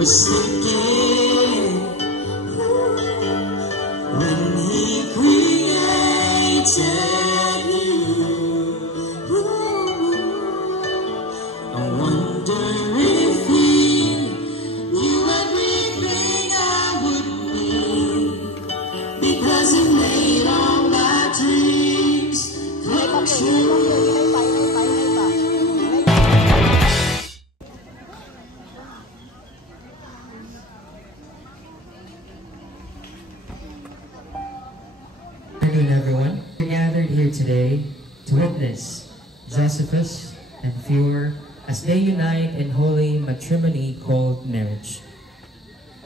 was thinking when he created you. I wonder if he knew everything I would need, because he made all my dreams come true. Good afternoon, everyone. We're gathered here today to witness Josephus and Fior as they unite in holy matrimony called marriage.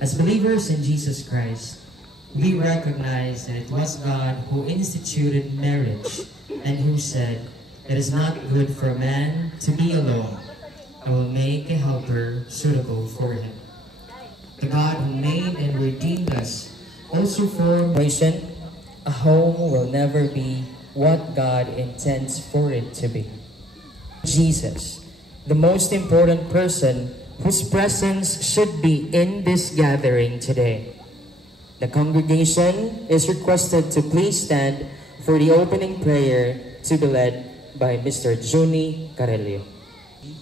As believers in Jesus Christ, we recognize that it was God who instituted marriage and who said, "It is not good for a man to be alone. I will make a helper suitable for him." The God who made and redeemed us also formed a home will never be what God intends for it to be. Jesus, the most important person whose presence should be in this gathering today. The congregation is requested to please stand for the opening prayer to be led by Mr. Juni Carelio.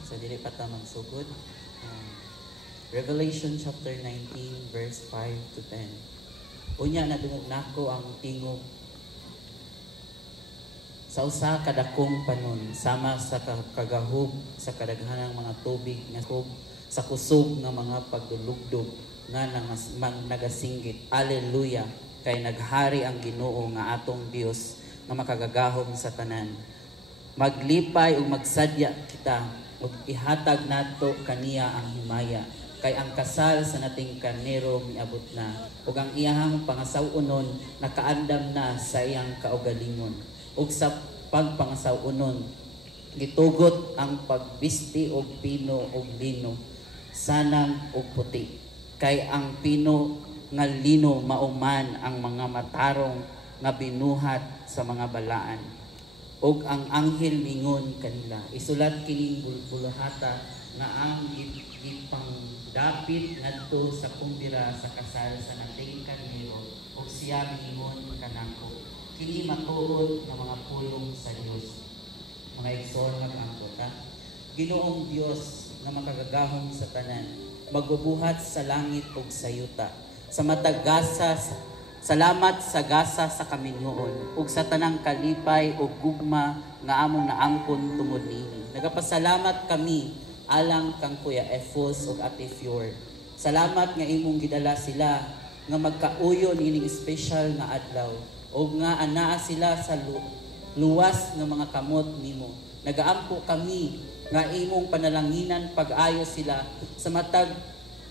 Sa dili pa ta magsugod, Revelation chapter 19 verse 5 to 10. Unya na dungog nako ang tingog sa usa ka dakong panon sama sa kagahog sa kadaghanang mga tubig nga sa kusog nga mga pagdulugdog nga nagasinggit. Alleluia! Kay naghari ang Ginoo nga atong Dios nga makagagahom sa tanan. Maglipay ug magsadya kita ug ihatag nato kaniya ang himaya. Kay ang kasal sa nating kanero miabot na, ug ang iyahang pangasaw-unon nakaandam na sa iyang kaugalingon. Ug sa pagpangasaw-unon gitugot ang pagbisti og pino ug lino, sanang ug puti. Kay ang pino nga lino mauman ang mga matarong nga binuhat sa mga balaan. Ug ang anghel ningon kanila, isulat kining bulbulohata nga ang ipangdapit ngadto sa kumbira sa kasal sa nating kanero, ug siya mingon kanako, kini matuod nga mga pulong sa Dios. Mga igsoon nga kaangkot, Ginoong Dios nga makagagahom sa tanan, magbubuhat sa langit ug sa yuta, sa matag gasa, salamat sa gasa sa kaminyoon, ug sa tanang kalipay ug gugma nga among naangkon tungod niini. Nagapasalamat kami alang kang Kuya Efos ug Ate Fior. Salamat nga imong gidala sila nga magkauyon ining special nga adlaw, ug nga anaa sila sa luwas nga mga kamot nimo. Nagaampo kami nga imong panalanginan pag-ayo sila sa matag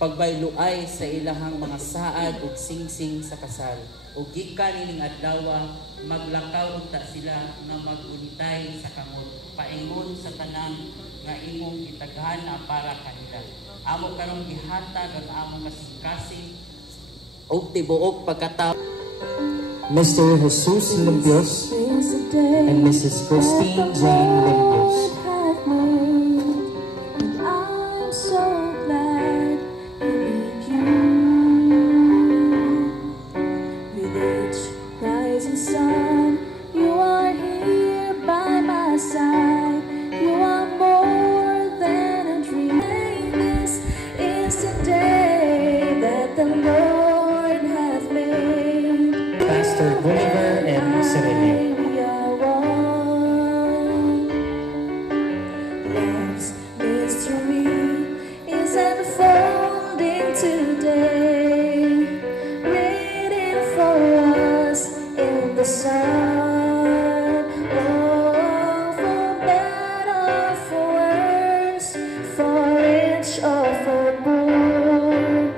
pagbayloay sa ilahang mga saad ug singsing sa kasal. Ug gikan ining adlaw maglakaw unta sila nga maguntay sa kamot, paingon sa tanan nga imong gitaghana para kanila. Amo karong gihatag ang among kasing-kasing ug tibuok pagkatao. Mr. Jesus Limpios and Mrs. Christine Jane Limpios. Bolivar and Serene. Love's mystery is unfolding today, waiting for us in the sun. Oh, for better, for worse, for rich or for poor.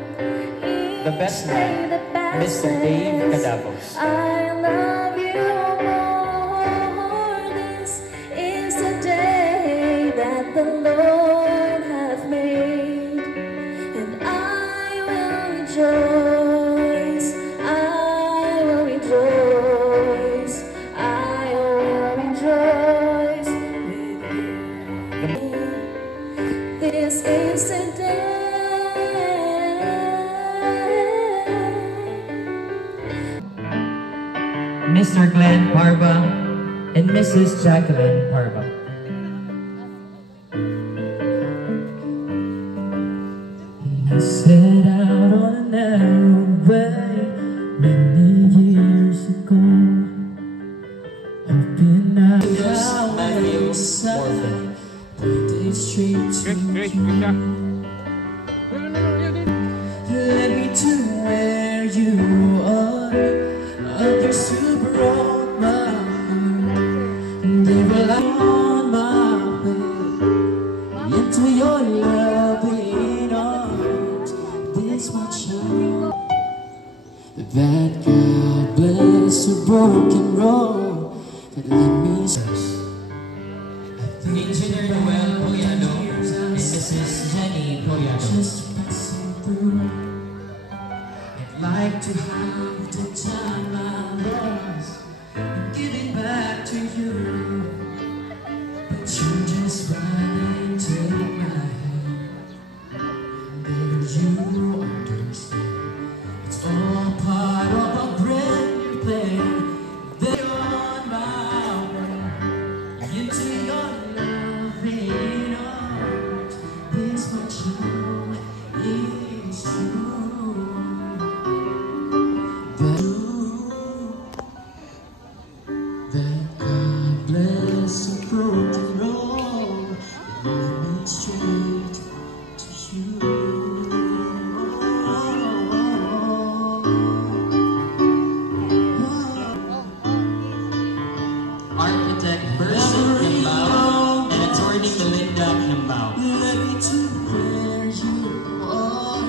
The best man, Mr. Dave Cadavos. I love you more. This is the day that the Lord hath made, and I will rejoice. I will rejoice. I will rejoice with you. This is the day Mr. Glenn Parva, and Mrs. Jacqueline Parva. I set out on a narrow way many years ago, hoping I would side, pointed straight to you. Led me to where you are, others super on my heart. They were like on my way into your loving arms. This much love that God bless a broken road that let me search. Engineer Noel Poyano and Mrs. Jenny Poyano. Just passing through. I'd like to have the time I lost and give it back to you, but you just run and take my hand, and there you understand. It's all part of a brand new plan. They're on my way into your loving arms. This much love is true. That God bless a broken road and lead me straight to you. Architect Percy Kimbao and attorney Melinda Kimbao. Let me to where you are,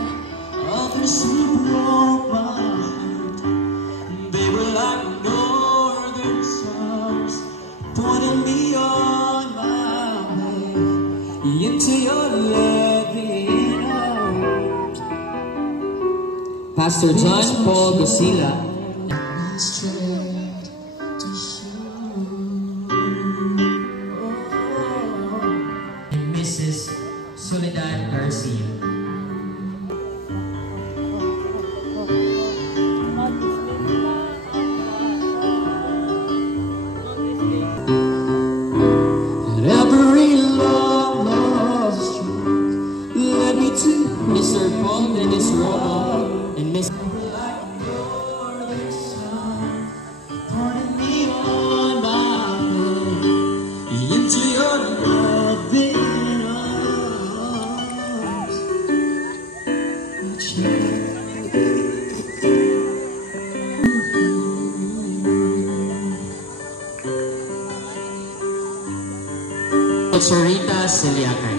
others who broke my heart. They were like northern stars, pointing me on my way into your loving arms. Pastor John Paul Gusila. And Mrs. Soledad Garcia. Every long lost street led me to Mr. Paul Dennis Romo and Miss. Northern sun, pointing me on my way into your loving arms. Sorita Celiacay.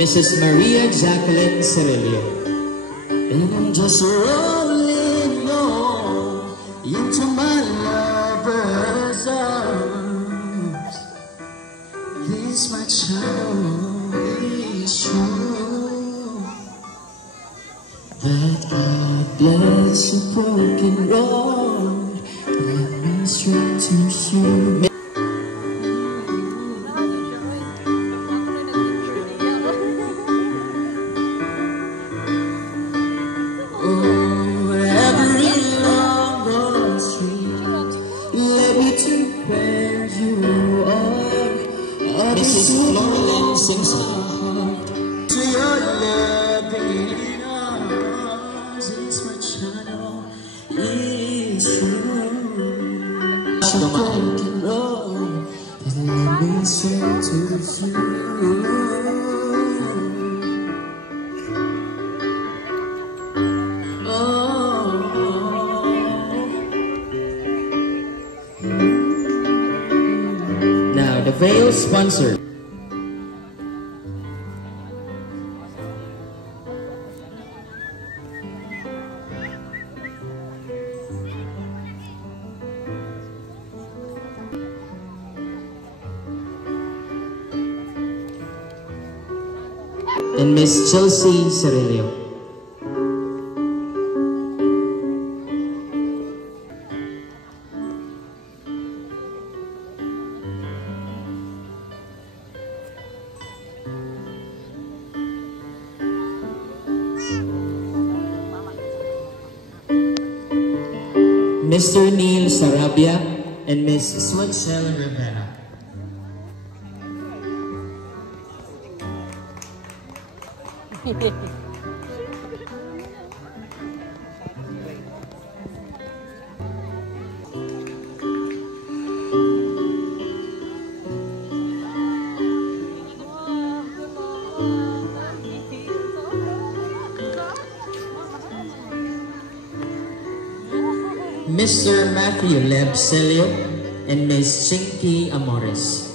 Mrs. Maria Jacqueline Cerilio. And I'm just rolling on into my lover's arms. This much love is true. That God bless a broken road, let me straight to you. Mrs. Florlyn Simpson. To your loving arms, it's my channel, it's true. The broken road, and let me say to you. Now, the veil sponsor. And Miss Chelsea Cerilio. Mr. Neil Sarabia, and Miss Switzel Rivera. Mr. Matthew Leb Celio and Miss Chinky Amores.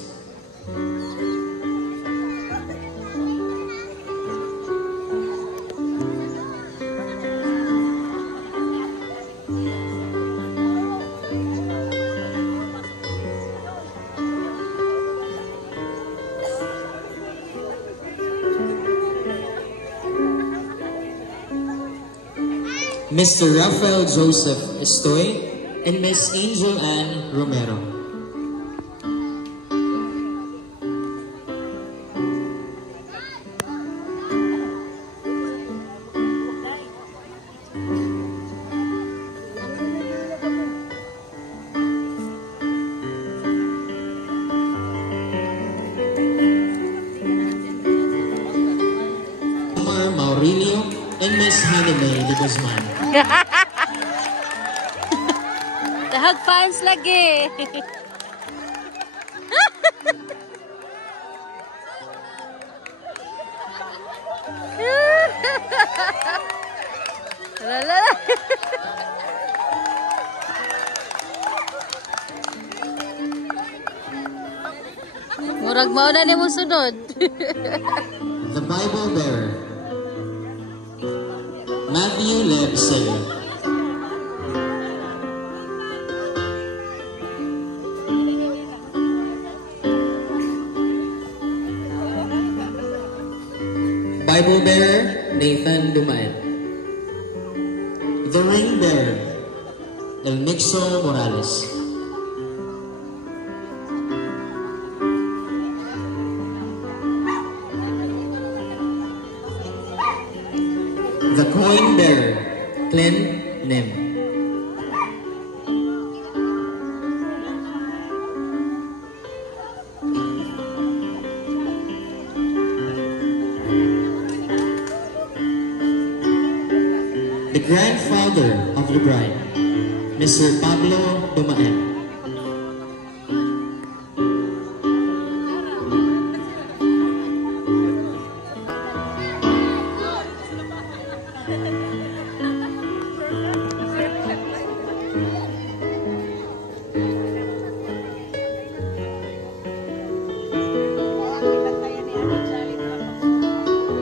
Mr. Rafael Joseph Estoy and Miss Angel Ann Romero. Omar Maurilio and Miss Hannah May de Guzman. Dahag fans lagi. Lala. Murag mauna ni mo sunod. The Bible Bearer, Matthew Leb Celio. Bible Bearer, Nathan Dumael. The Ring Bearer, El Mixo Morales. The Coin Bearer, Glenn Nem. The grandfather of the bride, Mr. Pablo Dumael.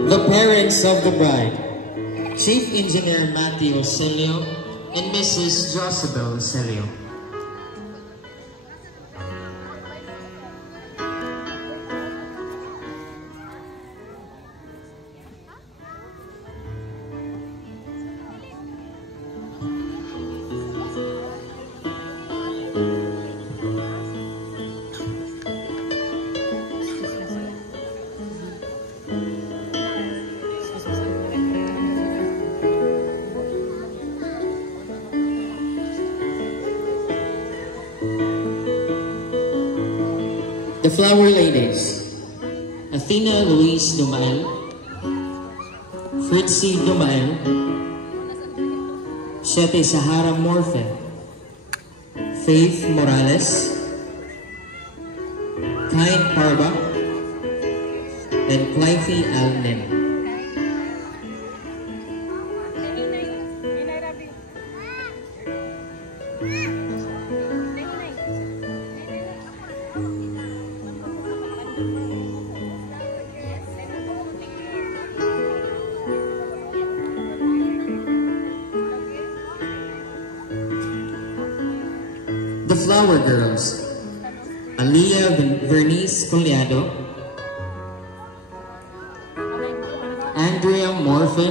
The parents of the bride, Chief Engineer Matthew Celio and Mrs. Josabel Celio. The Flower Ladies, Athena Luis Dumael, Fritzy Dumael, Shete Sahara Morfe, Faith Morales, Kain Parba, and Clifey Alnen. The Flower Girls, Aliyah Vernice Collado, Andrea Morfe,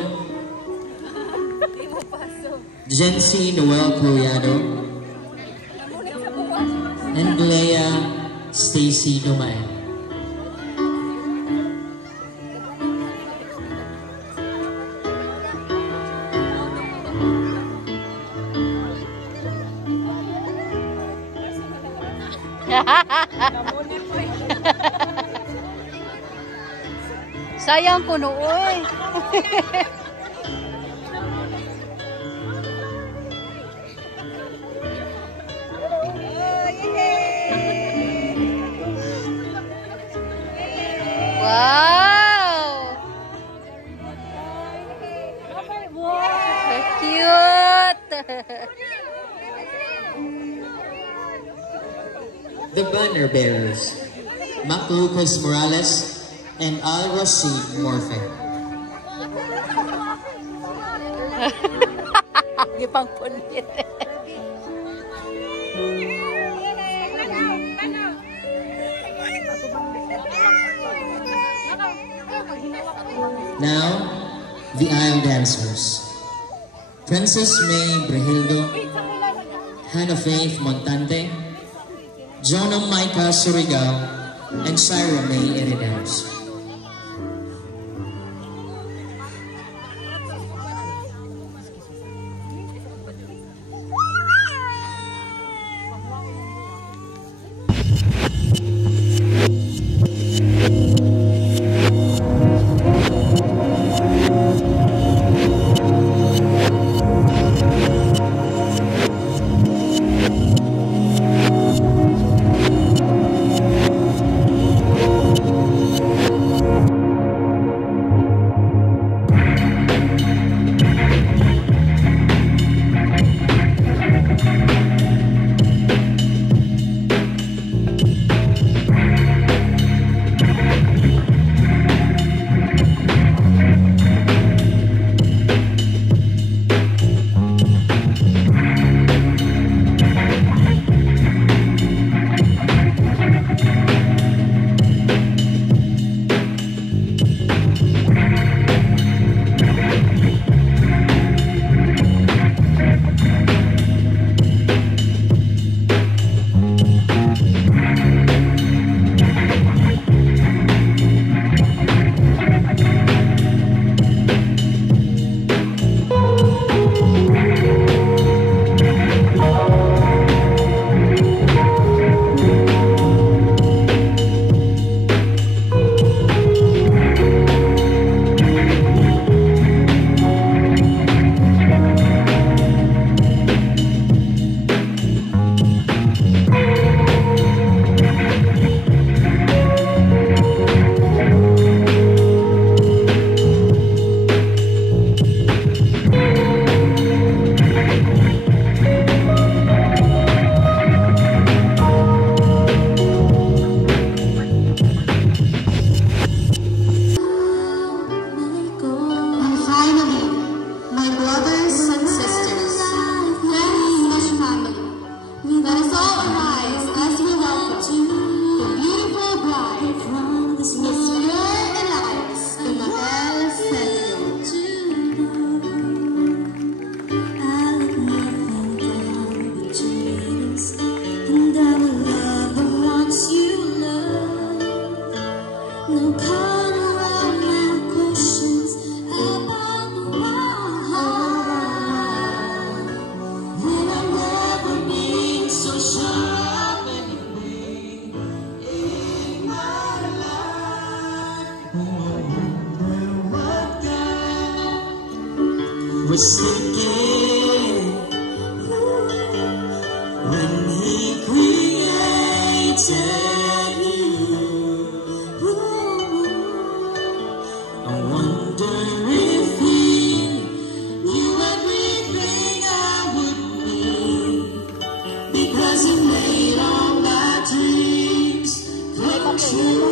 Jency Noel Collado, and Leia Stacy Dumael. Sayang ko nooy. Wow! So cute! The banner bearers, Mac Lucas Morales and Al Rashid Morfe. Gipang punit. Now, the Isle Dancers. Princess May Brehildo, Hannah Faith Montante, Jonah Micah Surigao, and Syra May Iridaus. Was thinking when he created you. I wonder if he knew everything I would need, because he made all my dreams come true.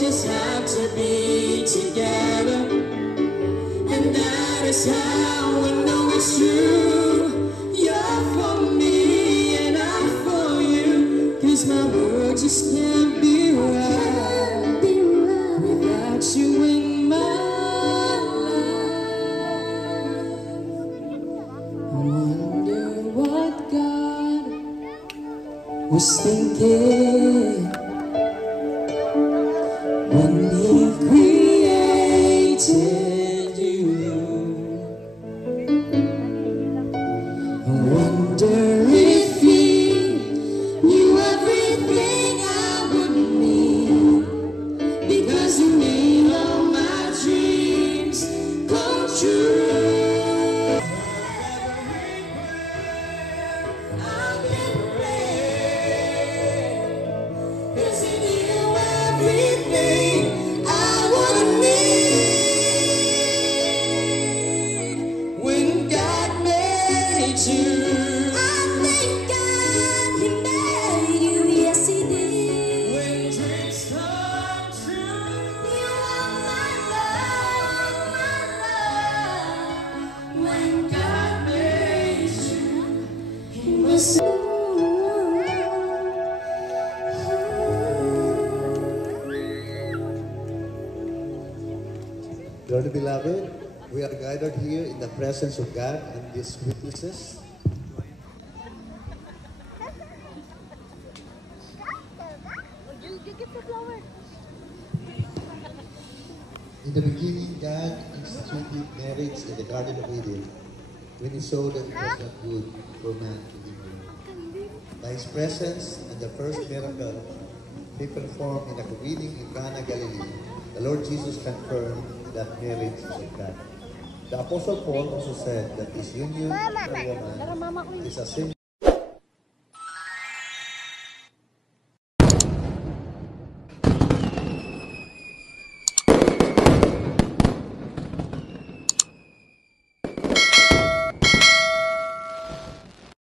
Just have to be together, and that is how we know it's true. You're for me and I'm for you, 'cause my world just can't be right without was thinking when He created you. I wonder if He knew everything I would need, because He made all my dreams come true. I've been praying, is in You everything I would need. When God made you, I thank God He made you. Yes, He did. When dreams come true, You are my love, my love. When God made you, He must. Dearly beloved, we are gathered here in the presence of God and these witnesses. In the beginning, God instituted marriage in the Garden of Eden when He saw that it was not good for man to be alone. By His presence and the first miracle He performed in a wedding in Cana, Galilee, the Lord Jesus confirmed that marriage is of God. The Apostle Paul also said that this union of a woman is a symbol